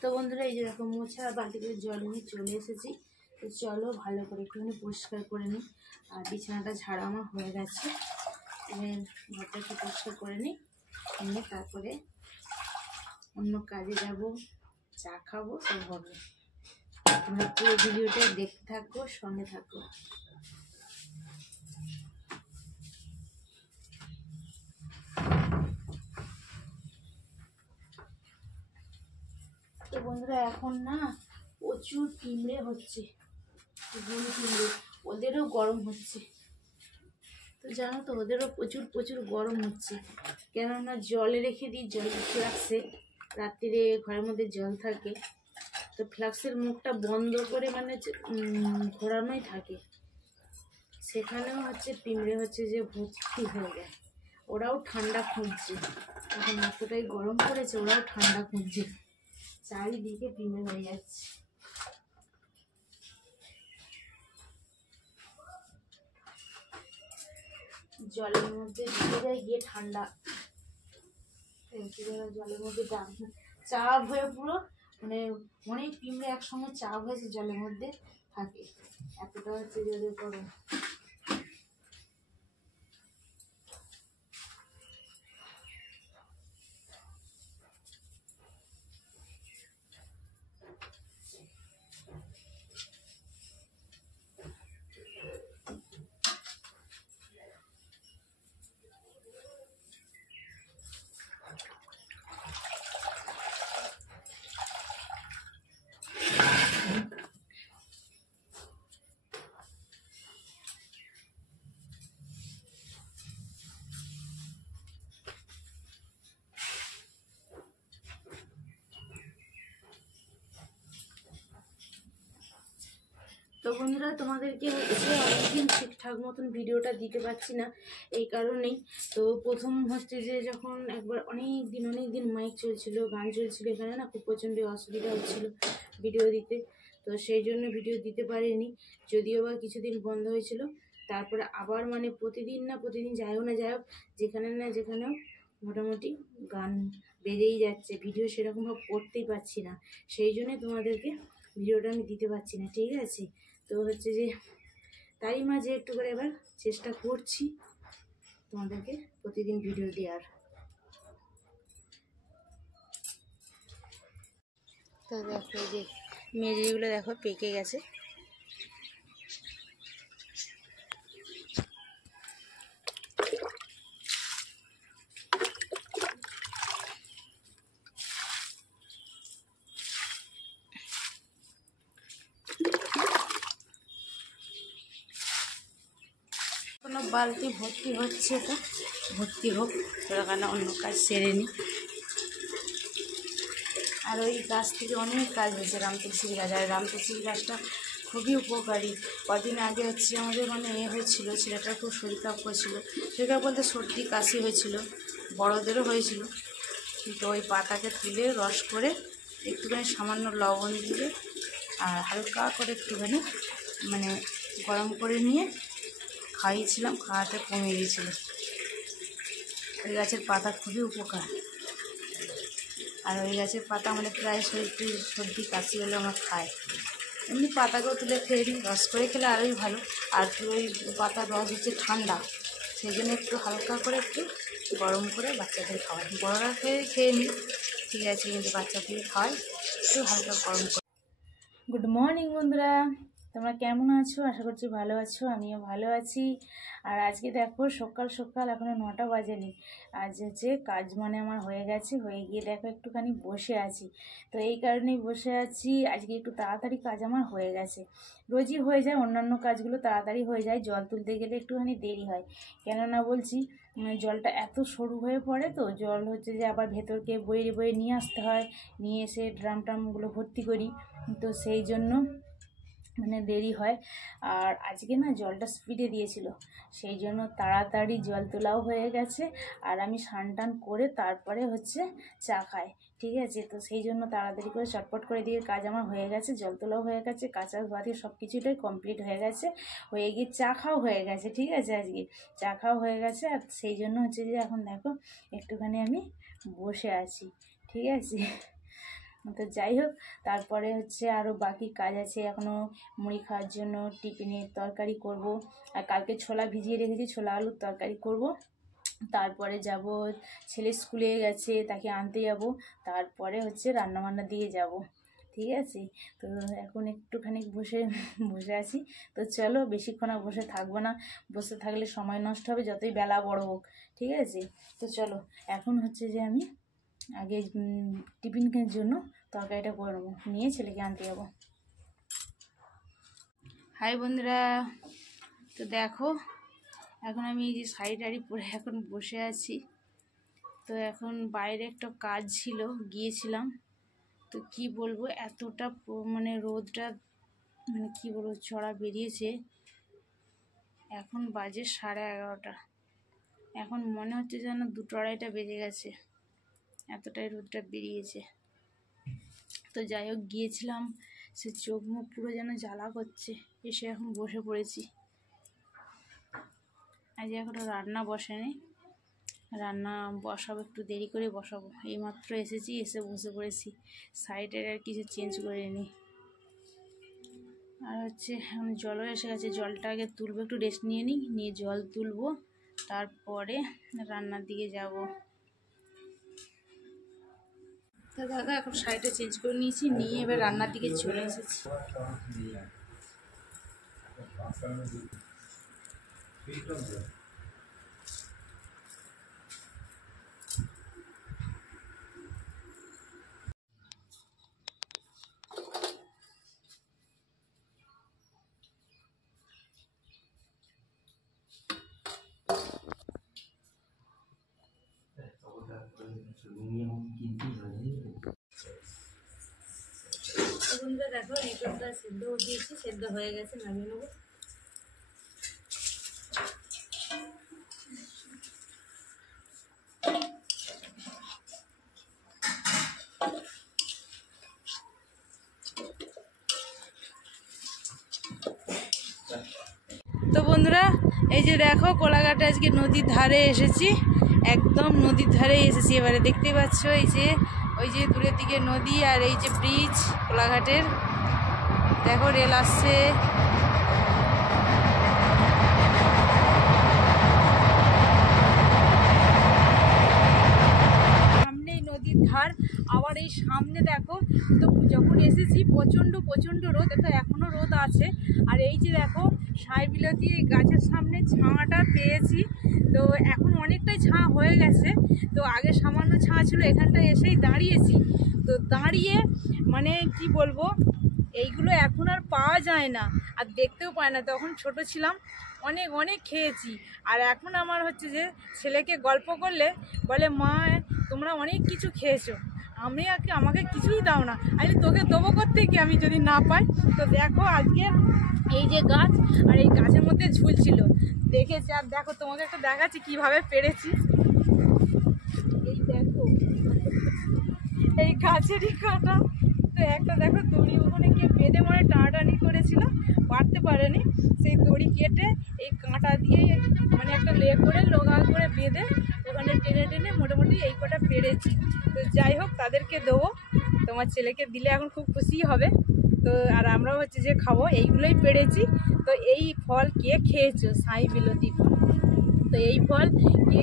তো বন্ধুরা এই যে দেখো মোছা বালতি করে জল নিয়ে চলে এসেছি। তো চলো ভালো করে একটুখানি পরিষ্কার করে নিই। আর বিছানাটা ঝাড়া আমার হয়ে গেছে, এবার ঘরটা একটু পরিষ্কার করে নিই, নিয়ে তারপরে অন্য কাজে যাব, চা খাবো, সব হবে। তোমরা পুরো ভিডিওটা দেখতে থাকো, সঙ্গে থাকো। তো বন্ধুরা এখন না প্রচুর পিঁমড়ে হচ্ছে, পিঁমড়ে, ওদেরও গরম হচ্ছে। তো জানো তো ওদেরও প্রচুর প্রচুর গরম হচ্ছে, কেননা জলে রেখে দিই, জল ফ্লাক্সে রাত্রিরে ঘরের মধ্যে জল থাকে, তো ফ্লাক্সের মুখটা বন্ধ করে মানে ঘোরানোই থাকে, সেখানেও হচ্ছে পিঁমড়ে হচ্ছে যে ভর্তি হয়ে যায়। ওরাও ঠান্ডা খুঁজছে, এখন এতটাই গরম পড়েছে, ওরাও ঠান্ডা খুঁজছে, চারিদিকে পিঁমড়ে হয়ে যাচ্ছে। জলের মধ্যে ঢুকে যায় গিয়ে ঠান্ডা, জলের মধ্যে চাপ হয়ে পুরো মানে অনেক পিঁমড়ে একসঙ্গে চাপ হয়েছে জলের মধ্যে থাকে, এতটা হচ্ছে জলের গরম। তো বন্ধুরা তোমাদেরকে হচ্ছে অনেকদিন ঠিকঠাক মতন ভিডিওটা দিতে পারছি না, এই কারণেই। তো প্রথম হচ্ছে যে যখন একবার অনেক দিন মাইক চলছিল, গান চলছিল, এখানে না খুব প্রচণ্ড অসুবিধা হচ্ছিল ভিডিও দিতে, তো সেই জন্য ভিডিও দিতে পারিনি, যদিও বা কিছুদিন বন্ধ হয়েছিল। তারপরে আবার মানে প্রতিদিন যাই হোক যেখানেও মোটামুটি গান বেজেই যাচ্ছে, ভিডিও সেরকমভাবে করতেই পারছি না, সেই জন্যে তোমাদেরকে ভিডিওটা আমি দিতে পারছি না, ঠিক আছে। তো হচ্ছে যে তারই মাঝে একটু করে এবার চেষ্টা করছি তোমাদেরকে প্রতিদিন ভিডিও দেওয়ার। তো দেখো এই যে মেরিগুলো দেখো পেকে গেছে, কোনো বালতি ভর্তি হচ্ছে, তো ভর্তি হোক, সেখানে অন্য কাজ সেরে নিই। আর ওই গাছ থেকে অনেক কাজ হয়েছে, রামতুলসীর গাছ, আর রামতুলসীর গাছটা খুবই উপকারী। কদিন আগে হচ্ছে আমাদের মানে হয়েছিল, ছেলেটার খুব শরীর খারাপ করেছিল, শরীর খারাপ বলতে সর্দি কাশি হয়েছিল, বড়োদেরও হয়েছিল। তো ওই পাতাকে তুলে রস করে একটুখানি সামান্য লবণ দিয়ে আর হালকা করে একটুখানি মানে গরম করে নিয়ে খাইয়েছিলাম, খাওয়াতে কমে গিয়েছিল। ওই গাছের পাতা খুবই উপকার, আর ওই গাছের পাতা মানে প্রায় সর্দি কাশি হলে আমরা খাই, এমনি পাতাকেও তুলে খেয়ে নিই, রস করে খেলে আরোই ভালো। আর ওই পাতার রস হচ্ছে ঠান্ডা, সেই জন্য একটু হালকা করে একটু গরম করে বাচ্চাদের খাওয়াই, বড়রা খেয়ে নিই ঠিক আছে, কিন্তু বাচ্চাদের খাওয়াই একটু হালকা গরম করে। গুড মর্নিং বন্ধুরা, তোমরা কেমন আছো? আশা করছি ভালো আছো, আমিও ভালো আছি। আর আজকে দেখো সকাল সকাল এখনও 9টা বাজেনি, আজ হচ্ছে কাজ মানে আমার হয়ে গেছে, হয়ে গিয়ে দেখো একটুখানি বসে আছি। তো এই কারণেই বসে আছি, আজকে একটু তাড়াতাড়ি কাজ আমার হয়ে গেছে, রোজই হয়ে যায়, অন্যান্য কাজগুলো তাড়াতাড়ি হয়ে যায়, জল তুলতে গেলে একটুখানি দেরি হয়, কেননা বলছি জলটা এত সরু হয়ে পড়ে, তো জল হচ্ছে যে আবার ভেতরকে বয়ে বয়ে নিয়ে আসতে হয়, নিয়ে এসে ড্রামগুলো ভর্তি করি, তো সেই জন্য মানে দেরি হয়। আর আজকে না জলটা স্পিডে দিয়েছিল, সেই জন্য তাড়াতাড়ি জল তোলাও হয়ে গেছে, আর আমি স্নান টান করে তারপরে হচ্ছে চা খাই, ঠিক আছে। তো সেই জন্য তাড়াতাড়ি করে চটপট করে দিয়ে কাজ আমার হয়ে গেছে, জল তোলাও হয়ে গেছে, কাঁচা বাতি সব কিছুটাই কমপ্লিট হয়ে গেছে, হয়ে গিয়ে চা খাওয়া হয়ে গেছে, ঠিক আছে, আজকে চা খাওয়া হয়ে গেছে। আর সেই জন্য হচ্ছে যে এখন দেখো একটুখানি আমি বসে আছি, ঠিক আছে। তো যাই হোক, তারপরে হচ্ছে আরও বাকি কাজ আছে। এখনও মুড়ি খাওয়ার জন্য টিফিনের তরকারি করব, আর কালকে ছোলা ভিজিয়ে রেখেছি, ছোলা আলুর তরকারি করব। তারপরে যাব, ছেলে স্কুলে গেছে, তাকে আনতে যাব, তারপরে হচ্ছে রান্নাবান্না দিয়ে যাব। ঠিক আছে, তো এখন একটুখানি বসে আছি। তো চলো, বেশিক্ষণ আর বসে থাকবো না, বসে থাকলে সময় নষ্ট হবে যতই বেলা বড় হোক। ঠিক আছে, তো চলো এখন হচ্ছে যে আমি আগে টিফিনের জন্য তরকারিটা করে নেবো, নিয়ে ছেলেকে আনতে যাবো। হাই বন্ধুরা, তো দেখো এখন আমি এই যে শাড়ি টাড়ি পরে এখন বসে আছি। তো এখন বাইরে একটা কাজ ছিল, গিয়েছিলাম। তো কি বলবো, এতটা মানে রোদটা, মানে কি বলবো, চড়া বেরিয়েছে। এখন বাজে 11:30। এখন মনে হচ্ছে যেন 2-2:30 বেজে গেছে, এতটাই রোদটা বেরিয়েছে। তো যাই হোক, গিয়েছিলাম, সে চোখ মুখ পুরো যেন জ্বালা করছে। এসে এখন বসে পড়েছি। আজ এখনও রান্না বসেনি, রান্না বসাবো, একটু দেরি করে বসাবো। এইমাত্র এসেছি, এসে বসে পড়েছি, সাইডের আর কিছু চেঞ্জ করে নিই। আর হচ্ছে এখন জলও এসে গেছে, জলটা আগে তুলবো, একটু রেস্ট নিয়ে নিই, নিয়ে জল তুলবো, তারপরে রান্নার দিকে যাব। তো দাদা এখন শাড়িটা চেঞ্জ করে নিয়েছি, নিয়ে এবার রান্নার দিকে চলে এসেছি। বন্ধুরা দেখো, এঁচোড়টা সেদ্ধ দিয়েছি, সেদ্ধ হয়ে গেছে, নামিয়ে নেবো। তো বন্ধুরা এই যে দেখো, কোলাঘাটে আজকে নদীর ধারে এসেছি, একদম নদীর ধারে এসেছি। এবারে দেখতে পাচ্ছ এই যে ওই যে দূরের দিকে নদী, আর এই যে ব্রিজ কোলাঘাটের, দেখো রেল আসছে। সামনেই নদীর ধার, আবার এই সামনে দেখো। তো যখন এসেছি প্রচণ্ড রোদ, দেখো এখনও রোদ আছে। আর এই যে দেখো সাই বিলতি গাছের সামনে ছাঁটা পেয়েছি, তো এখন অনেকটাই ছাঁ হয়ে গেছে। তো আগে সামান্য ছাঁ ছিল, এখানটায় এসেই দাঁড়িয়েছি। তো দাঁড়িয়ে মানে কি বলবো, এইগুলো এখন আর পাওয়া যায় না, আর দেখতেও পায় না। তখন ছোট ছিলাম, অনেক খেয়েছি। আর এখন আমার হচ্ছে যে ছেলেকে গল্প করলে বলে, মা তোমরা অনেক কিছু খেয়েছো, আমাকে কিছুই দাও না। আমি তোকে দেবো করতে কি, আমি যদি না পাই। তো দেখো আজকে এই যে গাছ, আর এই গাছের মধ্যে ঝুলছিল, দেখেছি। আর দেখো তোমাকে একটু দেখাচ্ছি কীভাবে পেরেছি। এই দেখো, এই গাছেরই কাটা। তো একটা দেখো দড়ি ওখানে গিয়ে বেঁধে মনে টানাটানি করেছিল, পারতে পারেনি। সেই দড়ি কেটে এই কাঁটা দিয়ে মানে একটা লে করে লগা করে বেঁধে ওখানে টেনে মোটামুটি এই কটা পেরেছি। তো যাই হোক, তাদেরকে দেবো, তোমার ছেলেকে দিলে এখন খুব খুশি হবে। তো আর আমরাও হচ্ছে যে খাবো, এইগুলোই পেরেছি। তো এই ফল কে খেয়েছো, সাই বিলতি ফল। তো এই ফল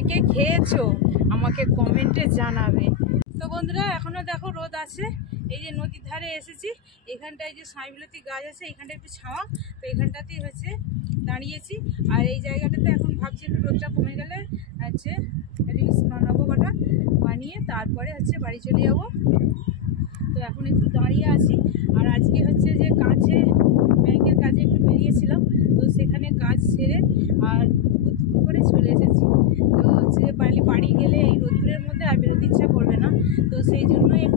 কে খেয়েছো আমাকে কমেন্টে জানাবে। তো বন্ধুরা এখনও দেখো রোদ আছে, এই যে নদীর ধারে এসেছি, এখানটায় যে সাই বিলতি গাছ আছে, এখানটা একটু ছাওয়া, তো এখানটাতেই হচ্ছে দাঁড়িয়েছি। আর এই জায়গাটাতে এখন ভাবছি একটু রোদটা কমে গেলে হচ্ছে রিলস বানাবো, কটা বানিয়ে তারপরে হচ্ছে বাড়ি চলে যাবো। তো এখন একটু দাঁড়িয়ে আছি। আর আজকে হচ্ছে যে কাজে, ব্যাংকের কাজে একটু বেরিয়েছিলাম, তো সেখানে কাজ সেরে আর দুপুর করে চলে এসেছি। তো হচ্ছে বাড়ি গেলে এই রোদ্দুরের মধ্যে আর বেরোতে ইচ্ছা করবে না, তো সেই জন্যই একটু